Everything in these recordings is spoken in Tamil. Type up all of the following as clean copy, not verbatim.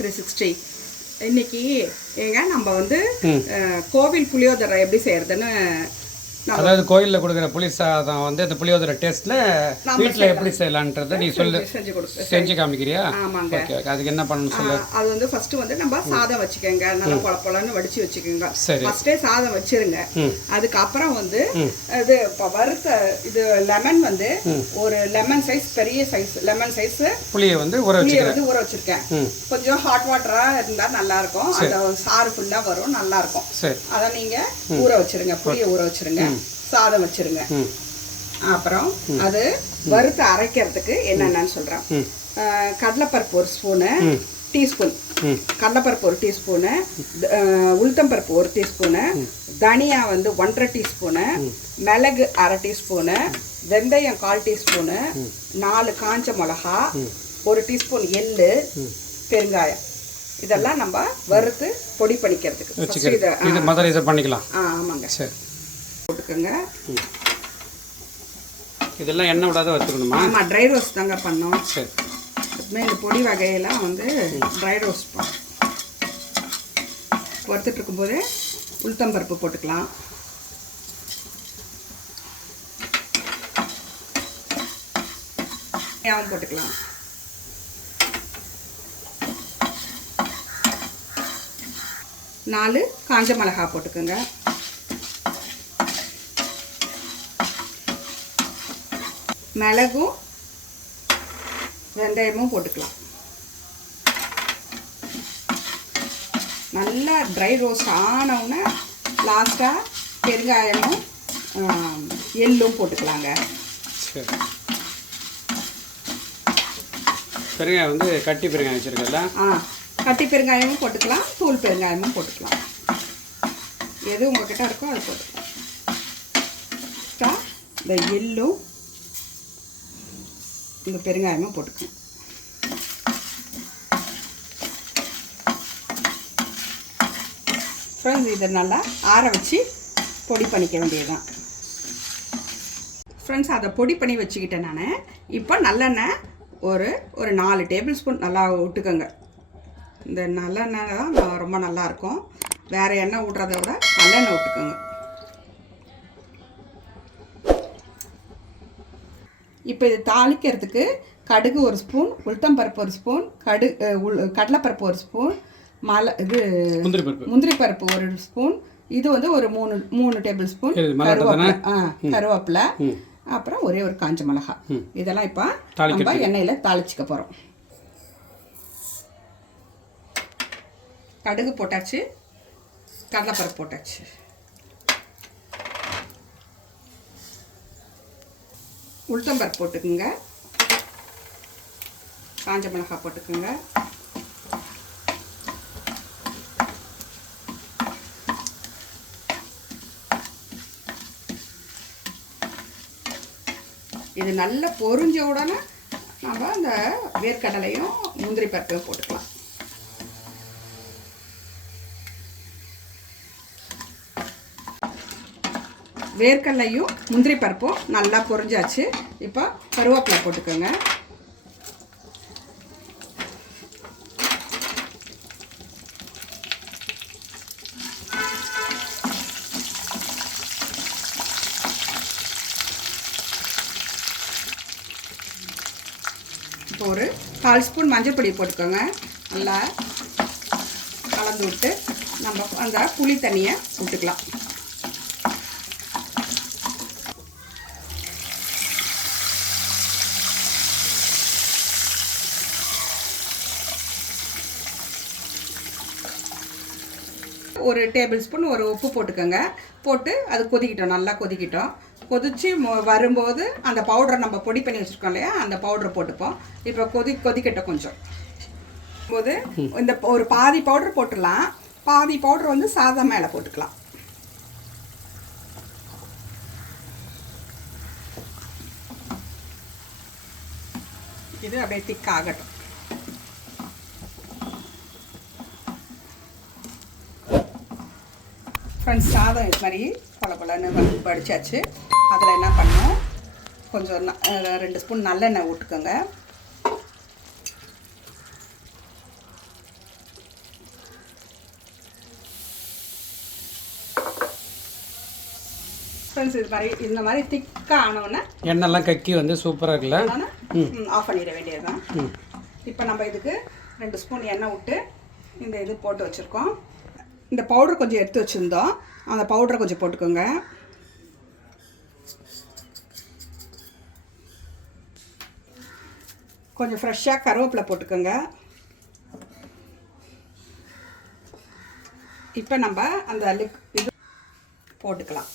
360 இன்னைக்கு ஏங்க நம்ம வந்து கோவில் புளியோதரை எப்படி செய்யறதுன்னு அதாவது கோயிலில் கொடுக்குற புளி சாதம் வந்து அந்த புளியோதரை டேஸ்ட்டில் வீட்டில் எப்படி செய்யலான்றதை நீ சொல்லு செஞ்சு காமிக்கிறியா? ஆமாங்க. Okay okay. அதுக்கு என்ன பண்ணணும் சொல்லு. அது வந்து ஃபர்ஸ்ட் வந்து நம்ம சாதம் வச்சுக்கோங்க, நல்லா பொலன்னு வடிச்சு வச்சுக்கோங்க. ஃபர்ஸ்டே சாதம் வச்சிருங்க. அதுக்கப்புறம் வந்து இது வறுத்த இது லெமன் வந்து ஒரு லெமன் சைஸ், பெரிய சைஸ் லெமன் சைஸ் புளியை வந்து ஊற வச்சிருக்கேன். கொஞ்சம் ஹாட் வாட்டரா இருந்தா நல்லா இருக்கும், அந்த சாறு ஃபுல்லா வரும், நல்லா இருக்கும். அதை நீங்க ஊற வச்சிருங்க, புளியை ஊற வச்சிருங்க, சாதம் வச்சிருங்க. அப்புறம் அது வறுத்து அரைக்கிறதுக்கு என்னென்னு சொல்றேன். கடலைப்பருப்பு ஒரு ஸ்பூனு, டீஸ்பூன் கடலைப்பருப்பு ஒரு டீஸ்பூனு, உளுத்தம்பருப்பு ஒரு டீஸ்பூனு, தனியா வந்து 1.5 டீஸ்பூனு, மிளகு 1/2 டீஸ்பூனு, வெந்தயம் 1/4 டீஸ்பூனு, 4 காஞ்ச மிளகா, 1 டீஸ்பூன் எள்ளு, பெருங்காயம். இதெல்லாம் நம்ம வறுத்து பொடி பண்ணிக்கிறதுக்கு இதை பண்ணிக்கலாம். ஆமாங்க. சரி, போட்டுக்கோங்க. இதெல்லாம் எண்ணெய் விடாத வச்சுக்கணுமா? ஆமாம், ட்ரை ரோஸ்ட் தாங்க பண்ணோம். சரி. அதுமாதிரி இந்த பொடி வகையெல்லாம் வந்து ட்ரை ரோஸ்ட் பண்ணோம். வறுத்துட்டு இருக்கும்போது உளுத்தம்பருப்பு போட்டுக்கலாம். ஏன் போட்டுக்கலாம். நாலு காஞ்ச மிளகா போட்டுக்கோங்க. மிளகும் வெந்தயமும் போட்டுக்கலாம். நல்லா ட்ரை ரோஸ்ட் ஆனவுடனே லாஸ்ட்டாக பெருங்காயமும் எள்ளும் போட்டுக்கலாங்க. சரி. பெருங்காயம் வந்து கட்டி பெருங்காயம் வச்சுருக்கல? கட்டி பெருங்காயமும் போட்டுக்கலாம், தூள் பெருங்காயமும் போட்டுக்கலாம். எது உங்ககிட்ட இருக்கோ அது போட்டுக்கலாம். இந்த எள்ளும் இந்த பெருங்காயமும் போட்டுக்கணும். ஃப்ரெண்ட்ஸ், இதை நல்லா ஆற வச்சு பொடி பண்ணிக்க வேண்டியதுதான். ஃப்ரெண்ட்ஸ், அதை பொடி பண்ணி வச்சுக்கிட்டேன் நான். இப்போ நல்லெண்ணெய் ஒரு 4 டேபிள் ஸ்பூன் நல்லா விட்டுக்கோங்க. இந்த நல்லெண்ணெய் தான் ரொம்ப நல்லாயிருக்கும். வேறு எண்ணெய் விட்றத விட நல்லெண்ணெய் விட்டுக்கோங்க. இப்போ இது தாளிக்கிறதுக்கு கடுகு 1 ஸ்பூன், உளுத்தம்பருப்பு 1 ஸ்பூன், கடலைப்பருப்பு 1 ஸ்பூன், முந்திரி பருப்பு 1 ஸ்பூன், இது வந்து ஒரு 3 டேபிள் ஸ்பூன் கருவேப்பிலை, அப்புறம் ஒரே ஒரு காஞ்ச மிளகா. இதெல்லாம் இப்போ நம்ம எண்ணெயில் தாளிச்சிக்க போகிறோம். கடுகு போட்டாச்சு, கடலைப்பருப்பு போட்டாச்சு, உளுத்தம்பருப்பு போட்டுக்குங்க, காஞ்ச மிளகாய் போட்டுக்குங்க, இது நல்லா பொரிஞ்ச உடனே நம்ம அந்த வேர்க்கடலையும் முந்திரி பருப்பையும் போட்டுக்கலாம். வேர்க்கடலையும் முந்திரி பருப்பும் நல்லா பொரிஞ்சாச்சு. இப்போ கருவேப்பிலை போட்டுக்கோங்க. இப்போ ஒரு 1/4 ஸ்பூன் மஞ்சள் பொடி போட்டுக்கோங்க. நல்லா கலந்து விட்டு நம்ம அந்த புளி தண்ணியை விட்டுக்கலாம். ஒரு டேபிள் ஸ்பூன் ஒரு உப்பு போட்டுக்கோங்க. போட்டு அது கொதிக்கிட்டோம், நல்லா கொதிக்கிட்டோம். கொதித்து வரும்போது அந்த பவுடரை நம்ம பொடி பண்ணி வச்சுருக்கோம் இல்லையா, அந்த பவுடரை போட்டுப்போம். இப்போ கொதிக்கட்டும் கொஞ்சம் போது இந்த ஒரு பாதி பவுடர் போட்டுடலாம். பாதி பவுடர் வந்து சாதம் மேலே போட்டுக்கலாம். இது அப்படியே திக் ஆகட்டும். ஃப்ரெண்ட்ஸ், சாதம் இது மாதிரி பலன்னு வடிச்சாச்சு. அதில் என்ன பண்ணோம், கொஞ்சம் 2 ஸ்பூன் நல்லெண்ணெய் விட்டுக்கோங்க. ஃப்ரெண்ட்ஸ் இந்த மாதிரி திக்காக ஆனோன்னே எண்ணெய்லாம் கக்கி வந்து சூப்பராக இருக்குல்ல, ஆஃப் பண்ணிட வேண்டியது தான். இப்போ நம்ம இதுக்கு 2 ஸ்பூன் எண்ணெய் விட்டு இந்த இது போட்டு வச்சுருக்கோம். இந்த பவுடர் கொஞ்சம் எடுத்து வச்சுருந்தோம், அந்த பவுடரை கொஞ்சம் போட்டுக்கோங்க. கொஞ்சம் ஃப்ரெஷ்ஷாக கருவேப்பிலை போட்டுக்கோங்க. இப்போ நம்ம அந்த இது போட்டுக்கலாம்.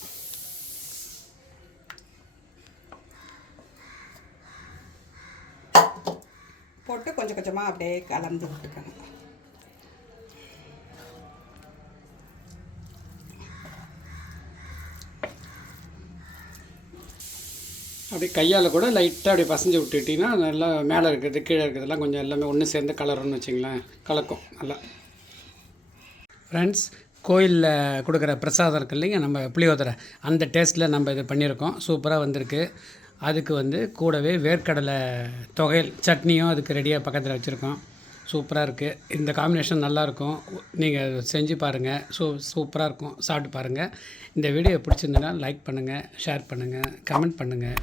போட்டு கொஞ்சம் கொஞ்சமாக அப்படியே கலந்து விட்டுக்கணும். அப்படி கையால் கூட லைட்டாக அப்படி பசஞ்சு விட்டுட்டிங்கன்னா நல்லா மேலே இருக்கிறது கீழே இருக்கிறதுலாம் கொஞ்சம் எல்லாமே ஒன்று சேர்ந்து கலருன்னு வச்சிங்களேன், கலக்கும் நல்லா. ஃப்ரெண்ட்ஸ், கோயிலில் கொடுக்குற பிரசாதம் இருக்கு இல்லைங்க, நம்ம புளியோதரை, அந்த டேஸ்ட்டில் நம்ம இது பண்ணியிருக்கோம். சூப்பராக வந்திருக்கு. அதுக்கு வந்து கூடவே வேர்க்கடலை தொகையல் சட்னியும் அதுக்கு ரெடியாக பக்கத்தில் வச்சுருக்கோம். சூப்பராக இருக்குது. இந்த காம்பினேஷன் நல்லாயிருக்கும். நீங்கள் செஞ்சு பாருங்கள். சூப்பராக இருக்கும். சாப்பிட்டு பாருங்கள். இந்த வீடியோ பிடிச்சிருந்ததுன்னா லைக் பண்ணுங்கள், ஷேர் பண்ணுங்கள், கமெண்ட் பண்ணுங்கள்.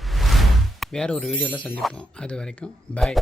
வேறு ஒரு வீடியோவில் சந்திப்போம். அது வரைக்கும் பாய்.